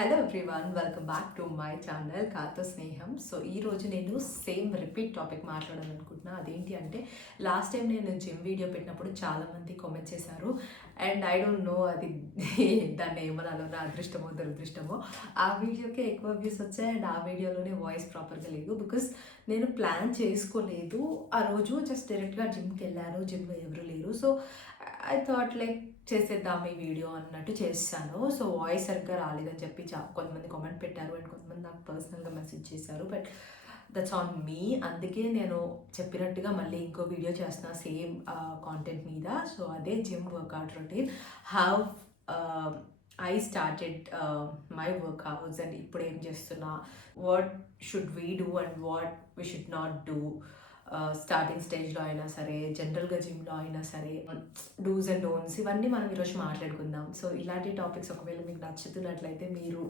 Hello everyone, welcome back to my channel Katho Sneham. So ఈరోజు నేను same repeat topic మాట్లాడాలనుకుంటున్నా. అదేంటి అంటే, లాస్ట్ టైం నేను జిమ్ వీడియో పెట్టినప్పుడు చాలామంది కామెంట్ చేశారు. అండ్ ఐ డోంట్ నో అది దాన్ని ఏమనాలో, నా అదృష్టమో దురదృష్టమో. ఆ వీడియోకే ఎక్కువ వ్యూస్ వచ్చాయి అండ్ ఆ వీడియోలోనే వాయిస్ ప్రాపర్గా లేదు. బికాస్ నేను ప్లాన్ చేసుకోలేదు. ఆ రోజు జస్ట్ డైరెక్ట్గా జిమ్కి వెళ్ళాను, జిమ్లో ఎవరు లేరు. సో ఐ థాట్ లైక్ చేసేద్దాం ఈ వీడియో అన్నట్టు చేశాను. సో వాయిస్ సరిగ్గా రాలేదని చెప్పి కొంతమంది కామెంట్ పెట్టారు అండ్ కొంతమంది నాకు పర్సనల్గా మెసేజ్ చేశారు. But that's on me. అందుకే నేను చెప్పినట్టుగా మళ్ళీ ఇంకో వీడియో చేస్తున్నా సేమ్ కాంటెంట్ మీద. సో అదే gym workout routine, how I started my workouts and ఇప్పుడు ఏం చేస్తున్నా, what should we do and what we should not do. Starting స్టేజ్లో అయినా సరే, జనరల్గా జిమ్లో అయినా సరే, డూస్ అండ్ డోన్స్, ఇవన్నీ మనం ఈరోజు మాట్లాడుకుందాం. సో ఇలాంటి టాపిక్స్ ఒకవేళ మీకు నచ్చుతున్నట్లయితే, మీరు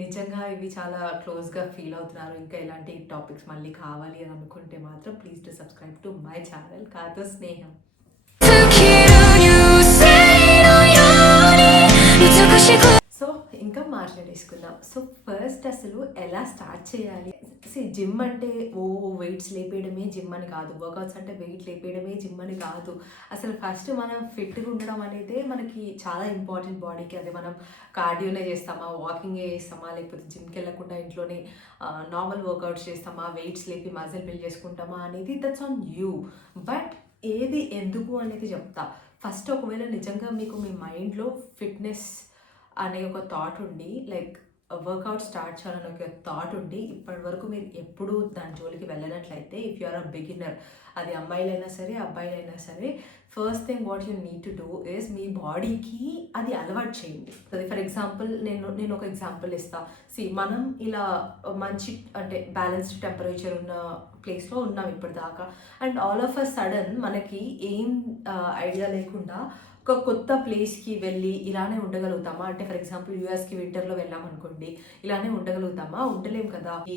నిజంగా ఇవి చాలా క్లోజ్గా ఫీల్ అవుతున్నారు, ఇంకా ఇలాంటి టాపిక్స్ మళ్ళీ కావాలి అని అనుకుంటే మాత్రం please to subscribe to my channel Katho Sneham. So ఇంకా మాట్లాడేసుకుందాం. సో ఫస్ట్ అసలు ఎలా స్టార్ట్ చేయాలి? జిమ్ అంటే వెయిట్స్ లేపేయడమే జిమ్ అని కాదు, వర్కౌట్స్ అంటే వెయిట్ లేపేయడమే జిమ్ అని కాదు. అసలు ఫస్ట్ మనం ఫిట్గా ఉండడం అనేది మనకి చాలా ఇంపార్టెంట్ బాడీకి. అది మనం కార్డియోనే చేస్తామా, వాకింగ్ చేస్తామా, లేకపోతే జిమ్కి వెళ్ళకుండా ఇంట్లోనే నార్మల్ వర్కౌట్స్ చేస్తామా, వెయిట్స్ లేపి మజిల్ బిల్డ్ చేసుకుంటామా అనేది దట్స్ ఆన్ యూ. బట్ ఏది ఎందుకు అనేది చెప్తా. ఫస్ట్ ఒకవేళ నిజంగా మీకు మీ మైండ్లో ఫిట్నెస్ అనే ఒక థాట్ ఉండి, లైక్ వర్కౌట్ స్టార్ట్ చేయాలని ఒక థాట్ ఉండి ఇప్పటి వరకు మీరు ఎప్పుడు దాని జోలికి వెళ్ళినట్లయితే, if you are a beginner, అది అమ్మాయిలైనా సరే అబ్బాయిలైనా సరే, first thing what you need to do is మీ బాడీకి అది అలవాటు చేయండి. ఫర్ ఎగ్జాంపుల్ నేను ఒక ఎగ్జాంపుల్ ఇస్తా. మనం ఇలా మంచి అంటే బ్యాలెన్స్డ్ టెంపరేచర్ ఉన్న ప్లేస్లో ఉన్నాం ఇప్పటిదాకా. And all of a sudden మనకి ఏం ఐడియా లేకుండా ఒక కొత్త ప్లేస్కి వెళ్ళి ఇలానే ఉండగలుగుతామా? అంటే ఫర్ ఎగ్జాంపుల్ యూఎస్కి వింటర్లో వెళ్ళామనుకోండి, ఇలానే ఉండగలుగుతామా? ఉండలేం కదా. ఈ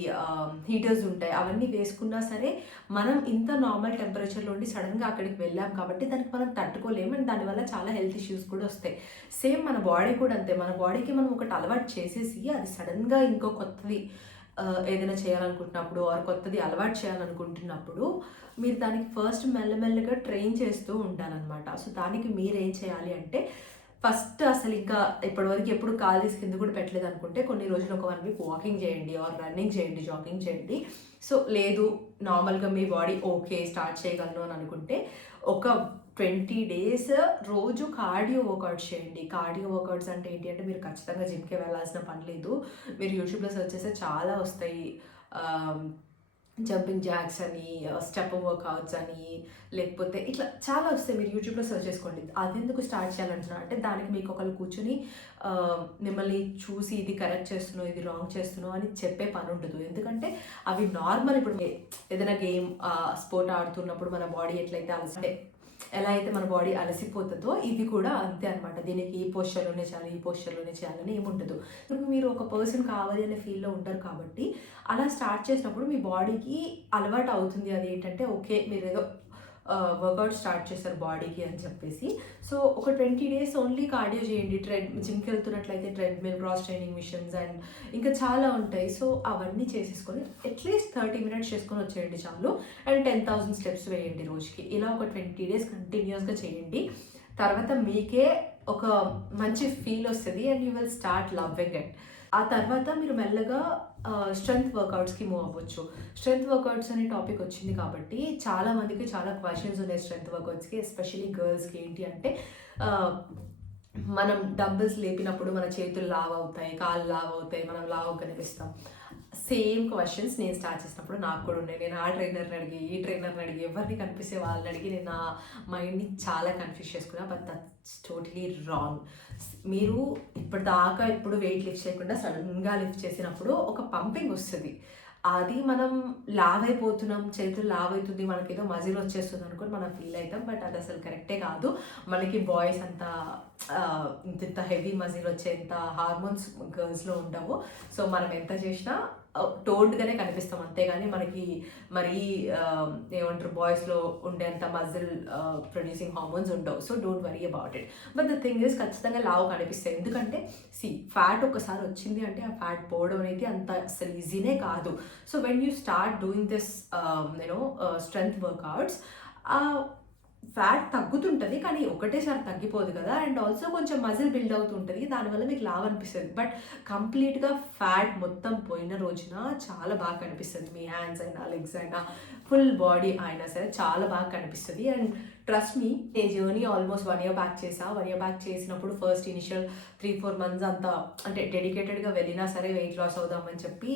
హీటర్స్ ఉంటాయి, అవన్నీ వేసుకున్నా సరే మనం ఇంత నార్మల్ టెంపరేచర్లో ఉండి సడన్గా అక్కడికి వెళ్ళాం కాబట్టి దానికి మనం తట్టుకోలేము అండ్ దానివల్ల చాలా హెల్త్ ఇష్యూస్ కూడా వస్తాయి. సేమ్ మన బాడీ కూడా అంతే. మన బాడీకి మనం ఒకటి అలవాటు చేసేసి అది సడన్గా ఇంకో కొత్తది ఏదైనా చేయాలనుకుంటున్నప్పుడు ఆర్ కొత్తది అలవాటు చేయాలనుకుంటున్నప్పుడు మీరు దానికి ఫస్ట్ మెల్లమెల్లగా ట్రైన్ చేస్తూ ఉండాలన్నమాట. సో దానికి మీరు ఏం చేయాలి అంటే, ఫస్ట్ అసలు ఇంకా ఇప్పటివరకు ఎప్పుడు కాలు తీసి కింద కూడా పెట్టలేదు అనుకుంటే, కొన్ని రోజులు ఒక 1 వీక్ వాకింగ్ చేయండి ఆర్ రన్నింగ్ చేయండి, జాగింగ్ చేయండి. సో లేదు నార్మల్గా మీ బాడీ ఓకే స్టార్ట్ చేయగలను అని అనుకుంటే, ఒక 20 days రోజు కార్డియో వర్కౌట్స్ చేయండి. కార్డియో వర్కౌట్స్ అంటే ఏంటి అంటే, మీరు ఖచ్చితంగా జిమ్కే వెళ్ళాల్సిన పని లేదు. మీరు యూట్యూబ్లో సెర్చ్ చేస్తే చాలా వస్తాయి. జంపింగ్ జాక్స్ అని, స్టెప్ వర్కౌట్స్ అని, లేకపోతే ఇట్లా చాలా వస్తాయి. మీరు యూట్యూబ్లో సెర్చ్ చేసుకోండి. అదెందుకు స్టార్ట్ చేయాలంటున్నా అంటే, దానికి మీకు ఒకళ్ళు కూర్చొని మిమ్మల్ని చూసి ఇది కరెక్ట్ చేస్తున్నావు, ఇది రాంగ్ చేస్తున్నావు అని చెప్పే పని ఉండదు. ఎందుకంటే అవి నార్మల్. ఇప్పుడు ఏదైనా గేమ్ స్పోర్ట్ ఆడుతున్నప్పుడు మన బాడీ ఎట్లయితే అంటే ఎలా అయితే మన బాడీ అలసిపోతుందో, ఇవి కూడా అంతే అనమాట. దీనికి ఈ పోస్చర్లోనే చేయాలి, ఈ పోస్చర్లోనే చేయాలని ఏముండదు. ఇప్పుడు మీరు ఒక పర్సన్ కావాలి అనే ఫీల్లో ఉంటారు కాబట్టి అలా స్టార్ట్ చేసినప్పుడు మీ బాడీకి అలవాటు అవుతుంది. అది ఏంటంటే ఓకే మీరు ఏదో వర్కౌట్ స్టార్ట్ చేస్తారు బాడీకి అని చెప్పేసి. సో ఒక 20 days ఓన్లీ కార్డియో చేయండి. జిమ్కి వెళ్తున్నట్లయితే treadmill, cross training machines and ఇంకా చాలా ఉంటాయి. సో అవన్నీ చేసేసుకొని అట్లీస్ట్ 30 minutes చేసుకొని వచ్చేయండి చాలు. అండ్ 10,000 steps వేయండి రోజుకి. ఇలా ఒక 20 days కంటిన్యూస్గా చేయండి. తర్వాత మీకే ఒక మంచి ఫీల్ వస్తుంది and you will start loving it. ఆ తర్వాత మీరు మెల్లగా స్ట్రెంగ్త్ వర్కౌట్స్కి మూవ్ అవ్వచ్చు. స్ట్రెంగ్త్ వర్కౌట్స్ అనే టాపిక్ వచ్చింది కాబట్టి చాలా మందికి చాలా క్వశ్చన్స్ ఉన్నాయి స్ట్రెంగ్త్ వర్కౌట్స్కి, ఎస్పెషల్లీ గర్ల్స్కి. ఏంటి అంటే, మనం డంబుల్స్ లేపినప్పుడు మన చేతులు లావ్ అవుతాయి, కాళ్ళు లావ్ అవుతాయి, మనం లావ్ కనిపిస్తాం. సేమ్ క్వశ్చన్స్ నేను స్టార్ట్ చేసినప్పుడు నాకు కూడా ఉన్నాయి. నేను ఆ ట్రైనర్ని అడిగి, ఈ ట్రైనర్ని అడిగి, ఎవరిని కనిపిస్తే వాళ్ళని అడిగి నేను నా మైండ్ని చాలా కన్ఫ్యూజ్ చేసుకున్నా. But that's totally wrong. మీరు ఇప్పటిదాకా ఎప్పుడు వెయిట్ లిఫ్ట్ చేయకుండా సడన్గా లిఫ్ట్ చేసినప్పుడు ఒక పంపింగ్ వస్తుంది. అది మనం లావ్ అయిపోతున్నాం, చేతులు లావ్ అవుతుంది, మనకేదో మజిల్ వచ్చేస్తుంది అనుకుని మనం ఫీల్ అవుతాం. బట్ అది అసలు కరెక్టే కాదు. మనకి బాయ్స్ అంతా ఇంత హెవీ మజిల్ వచ్చేంత హార్మోన్స్ గర్ల్స్లో ఉండవు. సో మనం ఎంత చేసినా టోన్డ్గానే కనిపిస్తాం, అంతేగాని మనకి మరీ ఏమంటారు బాయ్స్లో ఉండేంత మజిల్ ప్రొడ్యూసింగ్ హార్మోన్స్ ఉండవు. So don't worry about it. But the thing is ఖచ్చితంగా లావు కనిపిస్తాయి. ఎందుకంటే ఫ్యాట్ ఒకసారి వచ్చింది అంటే ఆ ఫ్యాట్ పోవడం అనేది అంత అసలు ఈజీనే కాదు. So when you start doing this strength workouts, fat తగ్గుతుంటుంది కానీ ఒకటేసారి తగ్గిపోదు కదా. అండ్ ఆల్సో కొంచెం మజిల్ బిల్డ్ అవుతుంటుంది, దానివల్ల మీకు లావ్ అనిపిస్తుంది. బట్ కంప్లీట్గా ఫ్యాట్ మొత్తం పోయిన రోజున చాలా బాగా కనిపిస్తుంది. మీ హ్యాండ్స్ అయినా లెగ్స్ అయినా ఫుల్ బాడీ అయినా సరే చాలా బాగా కనిపిస్తుంది. And trust me, A journey almost 1 year back చేసా. 1 year బ్యాక్ చేసినప్పుడు ఫస్ట్ ఇనిషియల్ 3-4 months అంతా అంటే డెడికేటెడ్గా వెళ్ళినా సరే వెయిట్ లాస్ అవుదామని చెప్పి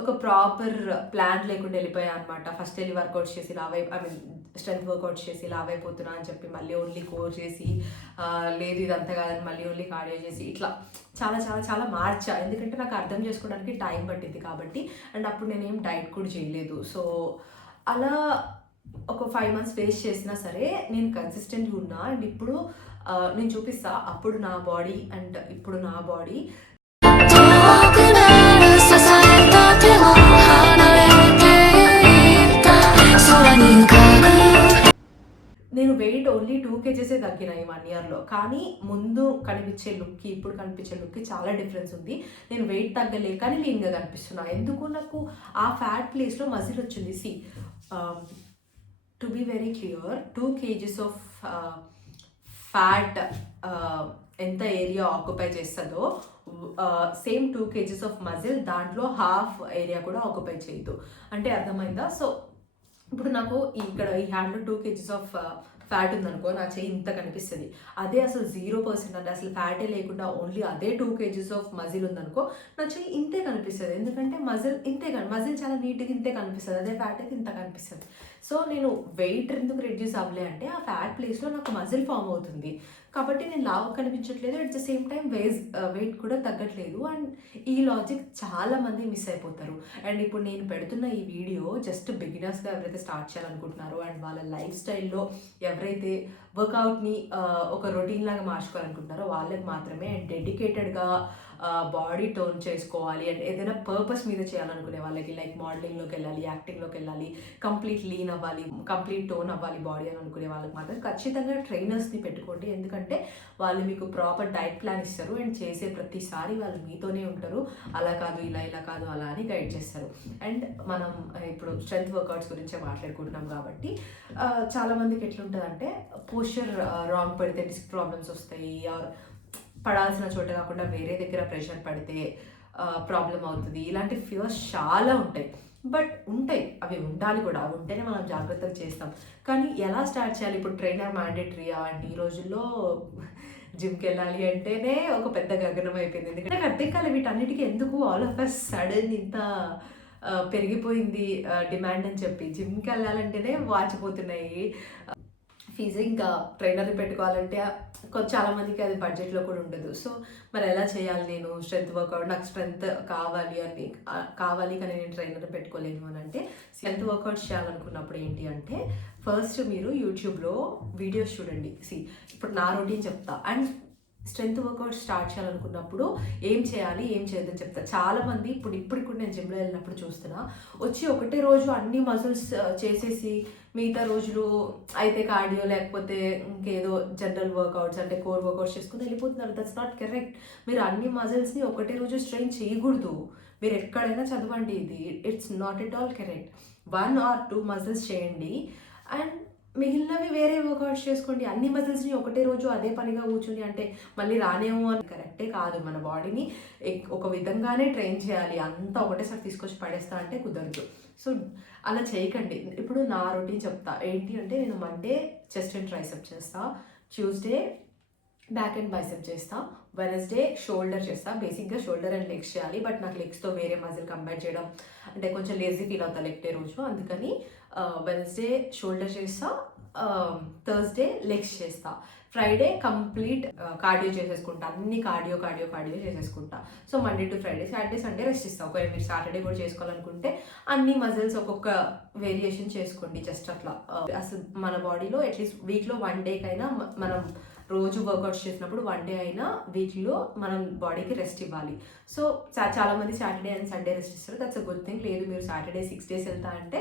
ఒక ప్రాపర్ ప్లాన్ లేకుండా వెళ్ళిపోయా అనమాట. ఫస్ట్ వెళ్ళి వర్కౌట్స్ చేసి స్ట్రెంత్ వర్కౌట్స్ చేసి లావ్ అయిపోతున్నా అని చెప్పి మళ్ళీ ఓన్లీ కోర్ చేసి, లేదు ఇదంతా కాదని మళ్ళీ ఓన్లీ కార్డియో చేసి, ఇట్లా చాలా చాలా చాలా మార్చా. ఎందుకంటే నాకు అర్థం చేసుకోవడానికి టైం పట్టింది కాబట్టి. అండ్ అప్పుడు నేనేం డైట్ కూడా చేయలేదు. సో అలా ఒక 5 months ఫేస్ చేసినా సరే నేను కన్సిస్టెంట్గా ఉన్నా. అండ్ ఇప్పుడు నేను చూపిస్తా అప్పుడు నా బాడీ అండ్ ఇప్పుడు నా బాడీ. నేను వెయిట్ ఓన్లీ 2 kgs తగ్గిన ఈ 1 yearలో. కానీ ముందు కనిపించే లుక్కి ఇప్పుడు కనిపించే లుక్కి చాలా డిఫరెన్స్ ఉంది. నేను వెయిట్ తగ్గలే కానీ లీన్గా కనిపిస్తున్నా. ఎందుకు? నాకు ఆ ఫ్యాట్ ప్లేస్లో మజిల్ వచ్చింది. To be very clear, 2 kgs of fat ఎంత ఏరియా ఆక్యుపై చేస్తుందో సేమ్ 2 kgs ఆఫ్ మజిల్ దాంట్లో హాఫ్ ఏరియా కూడా ఆక్యుపై చేయదు. అంటే అర్థమైందా? సో ఇప్పుడు నాకు ఇక్కడ ఈ హ్యాండ్లో 2 kgs ఆఫ్ ఫ్యాట్ ఉందనుకో, నా చెయ్యి ఇంత కనిపిస్తుంది. అదే అసలు 0% అంటే అసలు ఫ్యాటే లేకుండా ఓన్లీ అదే 2 kgs ఆఫ్ మజిల్ ఉందనుకో, నా చెయ్యి ఇంతే కనిపిస్తుంది. ఎందుకంటే మజిల్ చాలా నీట్గా ఇంతే కనిపిస్తుంది, అదే ఫ్యాట్ అయితే ఇంత కనిపిస్తుంది. సో నేను వెయిట్ ఎందుకు రెడ్యూస్ అవ్వలే అంటే ఆ ఫ్యాట్ ప్లేస్లో నాకు మజిల్ ఫామ్ అవుతుంది కాబట్టి నేను లావు కనిపించట్లేదు. At the same time weight కూడా తగ్గట్లేదు. అండ్ ఈ లాజిక్ చాలా మంది మిస్ అయిపోతారు. అండ్ ఇప్పుడు నేను పెడుతున్న ఈ వీడియో జస్ట్ బిగినర్స్గా ఎవరైతే స్టార్ట్ చేయాలనుకుంటున్నారో అండ్ వాళ్ళ లైఫ్ స్టైల్లో ఎవరైతే వర్కౌట్ని ఒక రొటీన్ లాగా మార్చుకోవాలనుకుంటున్నారో వాళ్ళకి మాత్రమే. అండ్ డెడికేటెడ్గా బాడీ టోన్ చేసుకోవాలి అండ్ ఏదైనా పర్పస్ మీద చేయాలనుకునే వాళ్ళకి, లైక్ మోడలింగ్లోకి వెళ్ళాలి, యాక్టింగ్లోకి వెళ్ళాలి, కంప్లీట్ లీన్ అవ్వాలి, కంప్లీట్ టోన్ అవ్వాలి బాడీ అని అనుకునే వాళ్ళకి మాత్రం ఖచ్చితంగా ట్రైనర్స్ని పెట్టుకోండి. ఎందుకంటే వాళ్ళు మీకు ప్రాపర్ డైట్ ప్లాన్ ఇస్తారు అండ్ చేసే ప్రతిసారి వాళ్ళు మీతోనే ఉంటారు. అలా కాదు ఇలా కాదు అలా అని గైడ్ చేస్తారు. అండ్ మనం ఇప్పుడు స్ట్రెంత్ వర్కౌట్స్ గురించే మాట్లాడుకుంటున్నాం కాబట్టి చాలామందికి ఎట్లుంటుందంటే పోస్చర్ రాంగ్ పడితే డిస్క్ ప్రాబ్లమ్స్ వస్తాయి, ఆర్ పడాల్సిన చోట కాకుండా వేరే దగ్గర ప్రెషర్ పడితే ప్రాబ్లం అవుతుంది. ఇలాంటి ఫియర్స్ చాలా ఉంటాయి. బట్ ఉంటాయి, అవి ఉండాలి కూడా, అవి ఉంటేనే మనం జాగ్రత్తగా చేస్తాం. కానీ ఎలా స్టార్ట్ చేయాలి? ఇప్పుడు ట్రైనర్ మ్యాండేటరీయా అంటే ఈ రోజుల్లో జిమ్కి వెళ్ళాలి అంటేనే ఒక పెద్ద గగనం అయిపోయింది. ఎందుకంటే నాకు అర్థం కాలేదు వీటన్నిటికీ ఎందుకు ఆల్ ఆఫ్ అ సడన్ ఇంత పెరిగిపోయింది డిమాండ్ అని చెప్పి. జిమ్కి వెళ్ళాలంటేనే వాచిపోతున్నాయి ఫీజు. ఇంకా ట్రైనర్ని పెట్టుకోవాలంటే చాలా మందికి అది బడ్జెట్లో కూడా ఉండదు. సో మరి ఎలా చేయాలి? నేను స్ట్రెంత్ వర్కౌట్, నాకు స్ట్రెంత్ కావాలి కానీ నేను ట్రైనర్ని పెట్టుకోలేను అని అంటే, స్ట్రెంత్ వర్కౌట్స్ చేయాలనుకున్నప్పుడు ఏంటి అంటే ఫస్ట్ మీరు యూట్యూబ్లో వీడియోస్ చూడండి. ఇప్పుడు నా రొటీన్ చెప్తా. అండ్ స్ట్రెంత్ వర్కౌట్ స్టార్ట్ చేయాలనుకున్నప్పుడు ఏం చేయాలి ఏం చేయొద్దని చెప్తా. చాలామంది ఇప్పుడు నేను జిమ్లో వెళ్ళినప్పుడు చూస్తున్నా, వచ్చి ఒకటే రోజు అన్ని మజిల్స్ చేసేసి మిగతా రోజులు అయితే కార్డియో లేకపోతే ఇంకేదో జనరల్ వర్కౌట్స్ అంటే కోర్ వర్కౌట్స్ చేసుకుని వెళ్ళిపోతున్నారు. That's not correct. మీరు అన్ని మజిల్స్ని ఒకటే రోజు స్ట్రెయిన్ చేయకూడదు. మీరు ఎక్కడైనా చదవండి, ఇది it's not at all correct. 1 or 2 muscles చేయండి అండ్ మిగిలినవి వేరే వర్కౌట్స్ చేసుకోండి. అన్ని మజిల్స్ని ఒకటే రోజు అదే పనిగా కూర్చుని అంటే మళ్ళీ రానేమో అని కరెక్టే కాదు. మన బాడీని ఒక విధంగానే ట్రైన్ చేయాలి. అంతా ఒకటేసారి తీసుకొచ్చి పడేస్తా అంటే కుదరదు. సో అలా చేయకండి. ఇప్పుడు నా రొటీన్ చెప్తా. ఏంటి అంటే నేను మండే చెస్ట్ అండ్ ట్రైసెప్ చేస్తా, ట్యూస్డే బ్యాక్ అండ్ బైసెప్ చేస్తా, వెనస్డే షోల్డర్ చేస్తా. బేసిక్గా షోల్డర్ అండ్ లెగ్స్ చేయాలి, బట్ నాకు లెగ్స్తో వేరే మజిల్ కంబైన్ చేయడం అంటే కొంచెం లేజీ ఫీల్ అవుతా లెగ్ డే రోజు. అందుకని వెనస్డే షోల్డర్ చేస్తా, థర్స్డే లెగ్స్ చేస్తా, ఫ్రైడే కంప్లీట్ కార్డియో చేసేసుకుంటా. అన్ని కార్డియో చేసేసుకుంటా. So Monday to Friday, Saturday Sunday rest ఇస్తాం. ఒకవేళ మీరు సాటర్డే కూడా చేసుకోవాలనుకుంటే అన్ని మజిల్స్ ఒక్కొక్క వేరియేషన్ చేసుకోండి. జస్ట్ అట్లా అసలు మన బాడీలో అట్లీస్ట్ వీక్లో 1 day కైనా మనం రోజు వర్కౌట్స్ చేసినప్పుడు 1 డే అయినా వీక్లో మనం బాడీకి రెస్ట్ ఇవ్వాలి. సో చాలామంది సాటర్డే అండ్ సండే రెస్ట్ ఇస్తారు. That's a good thing. లేదు మీరు సాటర్డే 6 days వెళ్తా అంటే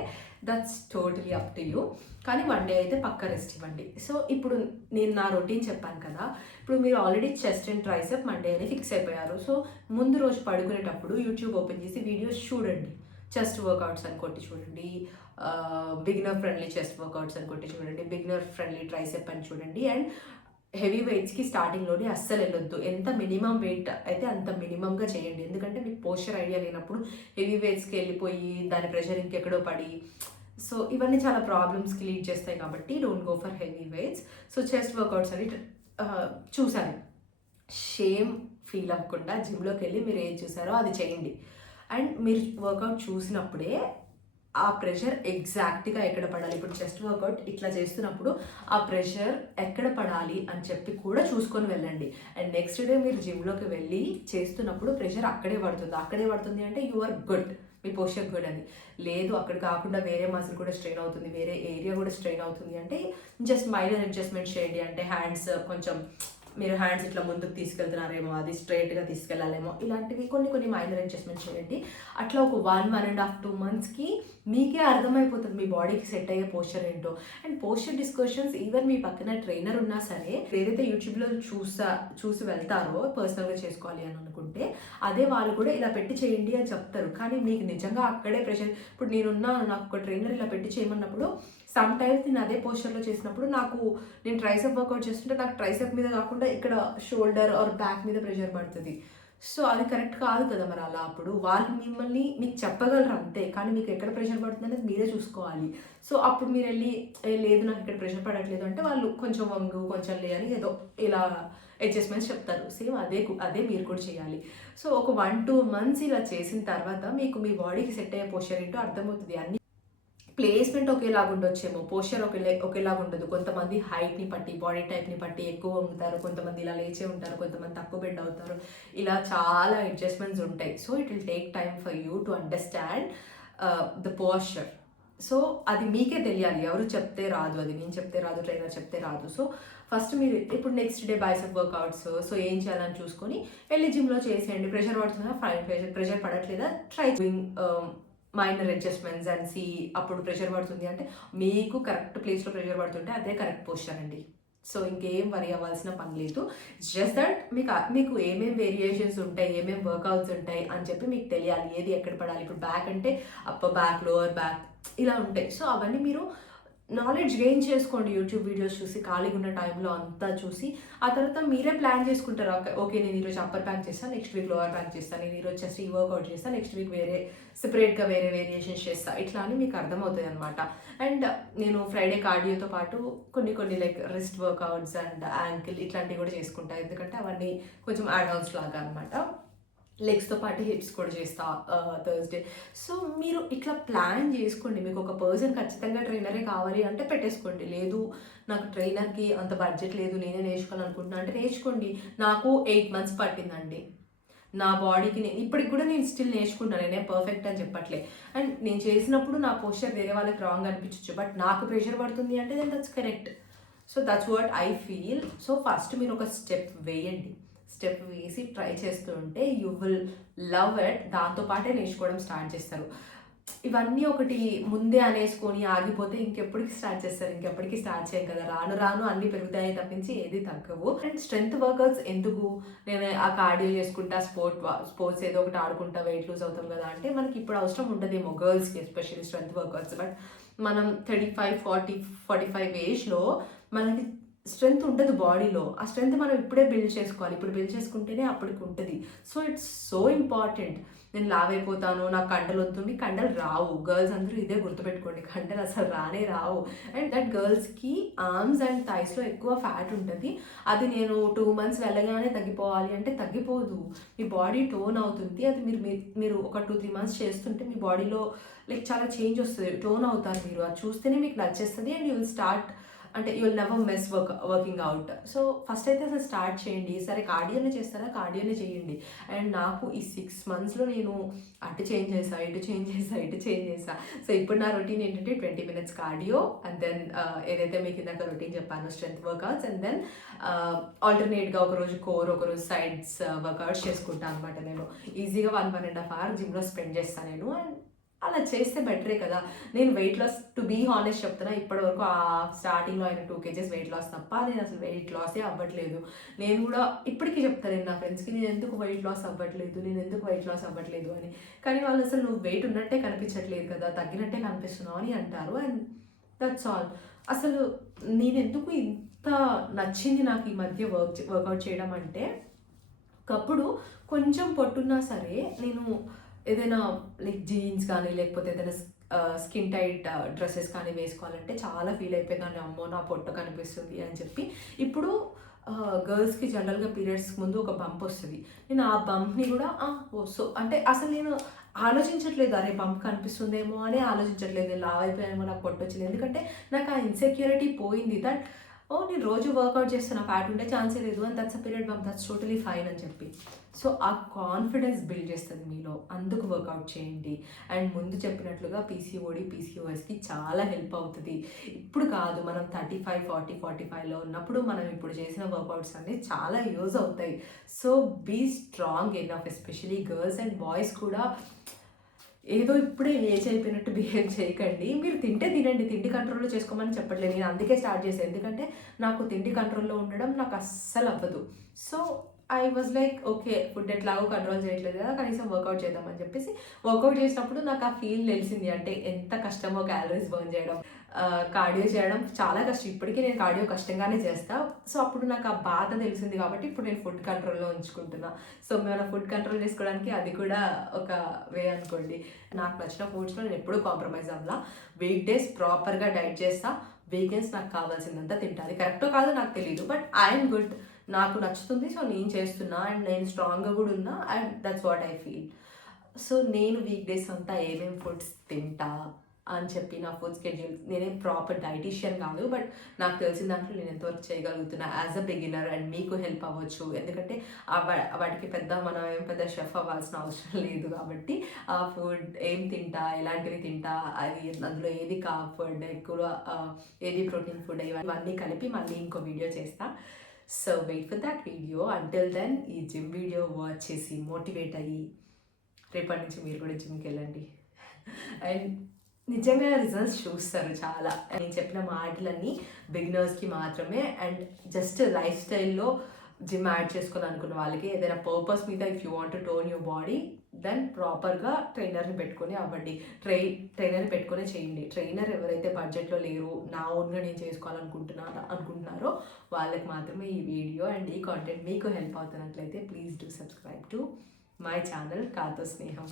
that's totally up to you. కానీ 1 day అయితే పక్క రెస్ట్ ఇవ్వండి. సో ఇప్పుడు నేను నా రొటీన్ చెప్పాను కదా, ఇప్పుడు మీరు already chest and tricep Monday అని ఫిక్స్ అయిపోయారు. సో ముందు రోజు పడుకునేటప్పుడు యూట్యూబ్ ఓపెన్ చేసి వీడియోస్ చూడండి. చెస్ట్ వర్కౌట్స్ అని కొట్టి చూడండి, బిగినర్ ఫ్రెండ్లీ చెస్ట్ వర్కౌట్స్ అని కొట్టి చూడండి, బిగినర్ ఫ్రెండ్లీ ట్రైసెప్ అని చూడండి. అండ్ హెవీ వెయిట్స్కి స్టార్టింగ్లోనే అస్సలు వెళ్ళొద్దు. ఎంత మినిమం వెయిట్ అయితే అంత మినిమంగా చేయండి. ఎందుకంటే మీకు పోస్చర్ ఐడియా లేనప్పుడు హెవీ వెయిట్స్కి వెళ్ళిపోయి దాని ప్రెషర్ ఇంకెక్కడో పడి సో ఇవన్నీ చాలా ప్రాబ్లమ్స్కి లీడ్ చేస్తాయి. కాబట్టి don't go for heavy weights. So chest workouts అని చూసాను, షేమ్ ఫీల్ అవ్వకుండా జిమ్లోకి వెళ్ళి మీరు ఏం చూసారో అది చేయండి. అండ్ మీరు వర్కౌట్ చూసినప్పుడే ఆ ప్రెషర్ ఎగ్జాక్ట్గా ఎక్కడ పడాలి. ఇప్పుడు చెస్ట్ వర్కౌట్ ఇట్లా చేస్తున్నప్పుడు ఆ ప్రెషర్ ఎక్కడ పడాలి అని చెప్పి కూడా చూసుకొని వెళ్ళండి. అండ్ నెక్స్ట్ డే మీరు జిమ్లోకి వెళ్ళి చేస్తున్నప్పుడు ప్రెషర్ అక్కడే పడుతుంది అంటే యు ఆర్ గుడ్, మీ పోస్చర్ గుడ్ అని. లేదు అక్కడ కాకుండా వేరే మజిల్ కూడా స్ట్రెయిన్ అవుతుంది, వేరే ఏరియా కూడా స్ట్రెయిన్ అవుతుంది అంటే జస్ట్ మైనర్ అడ్జస్ట్మెంట్ చేయండి. అంటే హ్యాండ్స్ కొంచెం మీరు హ్యాండ్స్ ఇట్లా ముందుకు తీసుకెళ్తున్నారేమో, అది స్ట్రైట్గా తీసుకెళ్ళాలేమో, ఇలాంటివి కొన్ని మైనర్ అడ్జస్ట్మెంట్ చేయండి. అట్లా ఒక 1.5 to 2 monthsకి మీకే అర్థమైపోతుంది మీ బాడీకి సెట్ అయ్యే పోస్చర్ ఏంటో. అండ్ పోస్చర్ డిస్కషన్స్ ఈవెన్ మీ పక్కన ట్రైనర్ ఉన్నా సరే, ఏదైతే యూట్యూబ్లో చూసి వెళ్తారో పర్సనల్గా చేసుకోవాలి అని అనుకుంటే అదే వాళ్ళు కూడా ఇలా పెట్టి చేయండి అని చెప్తారు. కానీ మీకు నిజంగా అక్కడే ప్రెషర్, ఇప్పుడు నాకు ఒక ట్రైనర్ ఇలా పెట్టి చేయమన్నప్పుడు సమ్ టైమ్స్ నేను అదే పోస్చర్లో చేసినప్పుడు నేను ట్రైసెప్ వర్కౌట్ చేస్తుంటే నాకు ట్రైసెప్ మీద కాకుండా ఇక్కడ షోల్డర్ ఆర్ బ్యాక్ మీద ప్రెషర్ పడుతుంది. సో అది కరెక్ట్ కాదు కదా. మరి అలా అప్పుడు వాళ్ళు మీకు చెప్పగలరు అంతే, కానీ మీకు ఎక్కడ ప్రెషర్ పడుతుంది అనేది మీరే చూసుకోవాలి. సో అప్పుడు మీరు వెళ్ళి లేదు నాకు ఇక్కడ ప్రెషర్ పడట్లేదు అంటే వాళ్ళు కొంచెం వంగు కొంచెం లే అని ఏదో ఇలా అడ్జస్ట్మెంట్స్ చెప్తారు. సేమ్ అదే మీరు కూడా చేయాలి. సో ఒక 1-2 months ఇలా చేసిన తర్వాత మీకు మీ బాడీకి సెట్ అయ్యే పోస్చర్ ఏంటో అర్థమవుతుంది. అన్ని ప్లేస్మెంట్ ఒకేలాగా ఉండొచ్చేమో, పోస్చర్ ఒకేలాగా ఉండదు. కొంతమంది హైట్ని బట్టి, బాడీ టైప్ని బట్టి ఎక్కువ వంగుతారు, కొంతమంది ఇలా లేచే ఉంటారు, కొంతమంది తక్కువ బెండ్ అవుతారు. ఇలా చాలా అడ్జస్ట్మెంట్స్ ఉంటాయి. So it will take time for you to understand the posture. So అది మీకే తెలియాలి, ఎవరు చెప్తే రాదు, అది నేను చెప్తే రాదు, ట్రైనర్ చెప్తే రాదు. సో ఫస్ట్ మీరు ఇప్పుడు next day bicep workouts, so ఏం చేయాలని చూసుకొని వెళ్ళి జిమ్లో చేసేయండి. ప్రెషర్ పడుతుందా ఫైన్, ప్రెషర్ పడట్లేదా try doing minor adjustments and అప్పుడు ప్రెషర్ పడుతుంది అంటే మీకు కరెక్ట్ ప్లేస్లో ప్రెషర్ పడుతుంటే అదే కరెక్ట్ పోస్చర్ అండి. సో ఇంకేం వరి అవ్వాల్సిన పని లేదు. జస్ట్ దట్ మీకు ఏమేమి వేరియేషన్స్ ఉంటాయి, ఏమేమి వర్కౌట్స్ ఉంటాయి అని చెప్పి మీకు తెలియాలి, ఏది ఎక్కడ పడాలి. ఇప్పుడు బ్యాక్ అంటే అప్పర్ బ్యాక్, లోవర్ బ్యాక్ ఇలా ఉంటాయి. సో అవన్నీ మీరు నాలెడ్జ్ గెయిన్ చేసుకోండి యూట్యూబ్ వీడియోస్ చూసి, ఖాళీగా ఉన్న టైంలో అంతా చూసి. ఆ తర్వాత మీరే ప్లాన్ చేసుకుంటారు, ఓకే నేను ఈరోజు అప్పర్ బ్యాక్ చేస్తాను, నెక్స్ట్ వీక్ లోవర్ బ్యాక్ చేస్తాను, నేను ఈరోజు చెస్ట్ ఈ వర్కౌట్ చేస్తాను, నెక్స్ట్ వీక్ సెపరేట్గా వేరే వేరియేషన్స్ చేస్తాను. ఇట్లా అని మీకు అర్థమవుతుంది అనమాట. అండ్ నేను ఫ్రైడే కార్డియోతో పాటు కొన్ని like wrist workouts and ankle ఇట్లాంటివి కూడా చేసుకుంటాను. ఎందుకంటే అవన్నీ కొంచెం యాడ్-ఆన్స్ లాగా అనమాట. లెగ్స్తో పాటు హిప్స్ కూడా చేస్తా థర్స్డే. సో మీరు ఇట్లా ప్లాన్ చేసుకోండి. మీకు ఒక పర్సన్ ఖచ్చితంగా ట్రైనరే కావాలి అంటే పెట్టేసుకోండి. లేదు నాకు ట్రైనర్కి అంత బడ్జెట్ లేదు, నేనే నేర్చుకోవాలనుకుంటున్నా అంటే నేర్చుకోండి. నాకు 8 months పట్టిందండి నా బాడీకి. ఇప్పటికి కూడా నేను స్టిల్ నేర్చుకుంటాను, నేనే పర్ఫెక్ట్ అని చెప్పట్లే. అండ్ నేను చేసినప్పుడు నా పోస్చర్ వేరే వాళ్ళకి రాంగ్ అనిపించవచ్చు, బట్ నాకు ప్రెషర్ పడుతుంది అంటే then that's correct. So that's what I feel. So first మీరు ఒక స్టెప్ వేసి ట్రై చేస్తుంటే యూ విల్ లవ్ ఇట్. దాంతోపాటే నేర్చుకోవడం స్టార్ట్ చేస్తారు. ఇవన్నీ ఒకటి ముందే అనేసుకొని ఆగిపోతే ఇంకెప్పటికి స్టార్ట్ చేస్తారు, ఇంకెప్పటికీ స్టార్ట్ చేయం కదా. రాను అన్నీ పెరుగుతాయి తప్పించి ఏది తగ్గవు. అండ్ స్ట్రెంత్ వర్కౌట్స్ ఎందుకు, నేను ఆ కార్డియో చేసుకుంటా, స్పోర్ట్స్ ఏదో ఒకటి ఆడుకుంటా వెయిట్ లూజ్ అవుతాం కదా అంటే మనకి ఇప్పుడు అవసరం ఉండదేమో గర్ల్స్కి ఎస్పెషల్లీ స్ట్రెంత్ వర్కౌట్స్. బట్ మనం 35-40-45 ఏజ్లో మనకి స్ట్రెంగ్త్ ఉంటుంది బాడీలో. ఆ స్ట్రెంగ్త్ మనం ఇప్పుడే బిల్డ్ చేసుకోవాలి, ఇప్పుడు బిల్డ్ చేసుకుంటేనే అప్పటికి ఉంటుంది. So it's so important. నేను లావ్ అయిపోతాను, నాకు కండలు వస్తుంది, కండలు రావు. గర్ల్స్ అందరూ ఇదే గుర్తుపెట్టుకోండి, కండలు అసలు రావు. అండ్ దట్ గర్ల్స్కి ఆర్మ్స్ అండ్ థైస్లో ఎక్కువ ఫ్యాట్ ఉంటుంది. అది నేను 2 months వెళ్ళగానే తగ్గిపోవాలి అంటే తగ్గిపోదు, మీ బాడీ టోన్ అవుతుంది. అది మీరు ఒక 2-3 months చేస్తుంటే మీ బాడీలో లైక్ చాలా చేంజ్ వస్తుంది, టోన్ అవుతారు మీరు. అది చూస్తేనే మీకు నచ్చేస్తుంది అండ్ యూ విల్ స్టార్ట్ అంటే you will never miss working out. So first అయితే అసలు స్టార్ట్ చేయండి. సరే కార్డియోనే చేస్తారా, కార్డియోనే చేయండి. అండ్ నాకు ఈ 6 మంత్స్లో నేను అటు చేంజ్ చేసా, ఇటు చేంజ్ చేసా, ఇటు చేంజ్ చేసా. సో ఇప్పుడు నా రొటీన్ ఏంటంటే 20 minutes కార్డియో అండ్ దెన్ ఏదైతే మీకు ఇందాక రొటీన్ చెప్పాను స్ట్రెంత్ వర్కౌట్స్, అండ్ దెన్ ఆల్టర్నేట్గా ఒకరోజు కోర్, ఒకరోజు సైడ్స్ వర్కౌట్స్ చేసుకుంటాను అనమాట. నేను ఈజీగా 1.5 hour జిమ్లో స్పెండ్ చేస్తాను నేను. అండ్ అలా చేస్తే బెటరే కదా. నేను weight loss, to be honest చెప్తున్నా, ఇప్పటివరకు ఆ స్టార్టింగ్లో అయిన 2 kgs వెయిట్ లాస్ తప్ప నేను అసలు వెయిట్ లాసే అవ్వట్లేదు. నేను కూడా ఇప్పటికీ చెప్తాను నేను నా ఫ్రెండ్స్కి, నేను ఎందుకు వెయిట్ లాస్ అవ్వట్లేదు, నేను ఎందుకు వెయిట్ లాస్ అవ్వట్లేదు అని. కానీ వాళ్ళు అసలు నువ్వు వెయిట్ ఉన్నట్టే కనిపించట్లేదు కదా, తగ్గినట్టే కనిపిస్తున్నావు అని అంటారు. And that's all. అసలు నేను ఎందుకు ఇంత నచ్చింది నాకు ఈ మధ్య వర్కౌట్ చేయడం అంటే, ఒకప్పుడు కొంచెం పొట్టున్నా సరే నేను ఏదైనా లైక్ జీన్స్ కానీ లేకపోతే ఏదైనా స్కిన్ టైట్ డ్రెస్సెస్ కానీ వేసుకోవాలంటే చాలా ఫీల్ అయిపోయిందని, అమ్మో నా పొట్ట కనిపిస్తుంది అని చెప్పి. ఇప్పుడు గర్ల్స్కి జనరల్గా పీరియడ్స్ ముందు ఒక బంప్ వస్తుంది. నేను ఆ బంప్ని కూడా సో అంటే అసలు నేను ఆలోచించట్లేదు, అరే బంప్ కనిపిస్తుందేమో అని ఆలోచించట్లేదు, నేను లావ్ అయిపోయానేమో, నాకు పొట్ట వచ్చింది. ఎందుకంటే నాకు ఆ ఇన్సెక్యూరిటీ పోయింది. దట్ నేను రోజు వర్కౌట్ చేస్తున్నా, ఫ్యాట్ ఉండే ఛాన్సే లేదు, and that's a period bump, that's totally fine అని చెప్పి. సో ఆ కాన్ఫిడెన్స్ బిల్డ్ చేస్తుంది మీలో, అందుకు వర్కౌట్ చేయండి. అండ్ ముందు చెప్పినట్లుగా పీసీఓడి, పీసీఓఎస్కి చాలా హెల్ప్ అవుతుంది. ఇప్పుడు కాదు, మనం 35, 40, 45లో ఉన్నప్పుడు మనం ఇప్పుడు చేసిన వర్కౌట్స్ అన్నీ చాలా యూజ్ అవుతాయి. So be strong enough, especially girls and boys కూడా. ఏదో ఇప్పుడే ఏజ్ అయిపోయినట్టు బిహేవ్ చేయకండి. మీరు తింటే తినండి, తిండి కంట్రోల్లో చేసుకోమని చెప్పట్లేదు. నేను అందుకే స్టార్ట్ చేశాను, ఎందుకంటే నాకు తిండి కంట్రోల్లో ఉండడం నాకు అస్సలు అవ్వదు. So I was like okay, food ఎట్లాగో కంట్రోల్ చేయట్లేదు కదా, కనీసం వర్కౌట్ చేద్దామని చెప్పేసి వర్కౌట్ చేసినప్పుడు నాకు ఆ ఫీల్ తెలిసింది, అంటే ఎంత కష్టమో క్యాలరీస్ బర్న్ చేయడం. కార్డియో చేయడం చాలా కష్టం, ఇప్పటికీ నేను కార్డియో కష్టంగానే చేస్తా. సో అప్పుడు నాకు ఆ బాధ తెలిసింది కాబట్టి ఇప్పుడు నేను ఫుడ్ కంట్రోల్లో ఉంచుకుంటున్నా. సో మన ఫుడ్ కంట్రోల్ చేసుకోవడానికి అది కూడా ఒక వే అనుకోండి. నాకు నచ్చిన ఫుడ్స్లో నేను ఎప్పుడూ కాంప్రమైజ్ అవ్వాలా. వీక్ డేస్ ప్రాపర్గా డైట్ చేస్తా, వీకెండ్స్ నాకు కావాల్సిందంతా తింటాను. కరెక్టో కాదో నాకు తెలియదు, బట్ ఐఎమ్ గుడ్, నాకు నచ్చుతుంది. సో నేను చేస్తున్నా అండ్ నేను స్ట్రాంగ్గా కూడా ఉన్నా, and that's what I feel. So నేను వీక్ డేస్ అంతా ఏమేమి ఫుడ్స్ తింటా అని చెప్పి నా ఫుడ్ స్కెడ్యూల్, నేనేం ప్రాపర్ డైటీషియన్ కాదు, బట్ నాకు తెలిసిన దాంట్లో నేను ఎంతవరకు చేయగలుగుతున్నా యాజ్ అ బిగినర్, అండ్ మీకు హెల్ప్ అవ్వచ్చు. ఎందుకంటే వాటికి మనం ఏం పెద్ద షెఫ్ అవ్వాల్సిన అవసరం లేదు కాబట్టి ఆ ఫుడ్ ఏం తింటా, ఎలాంటివి తింటా, అది అందులో ఏది కార్బ్ ఫుడ్, ఎక్కువ ఏది ప్రోటీన్ ఫుడ్, ఇవన్నీ కలిపి మళ్ళీ ఇంకో వీడియో చేస్తా. So wait for that video. Until then ఈ జిమ్ వీడియో వాచ్ చేసి మోటివేట్ అయ్యి రేపటి నుంచి మీరు కూడా జిమ్కి వెళ్ళండి. అండ్ నిజంగా రిజల్ట్స్ చూస్తారు చాలా. నేను చెప్పిన మాటలన్నీ బిగినర్స్కి మాత్రమే, అండ్ జస్ట్ లైఫ్ స్టైల్లో జిమ్ యాడ్ చేసుకోవాలనుకున్న వాళ్ళకి, ఏదైనా పర్పస్ మీద if you want to tone your body, then ప్రాపర్గా ట్రైనర్ని పెట్టుకొని అవ్వండి. ట్రైనర్ని పెట్టుకునే చేయండి. ట్రైనర్ ఎవరైతే బడ్జెట్లో లేరు, నా ఓన్గా నేను అనుకుంటున్నారో వాళ్ళకి మాత్రమే ఈ వీడియో అండ్ ఈ కాంటెంట్ మీకు హెల్ప్ అవుతున్నట్లయితే please do subscribe to my channel Katho స్నేహం.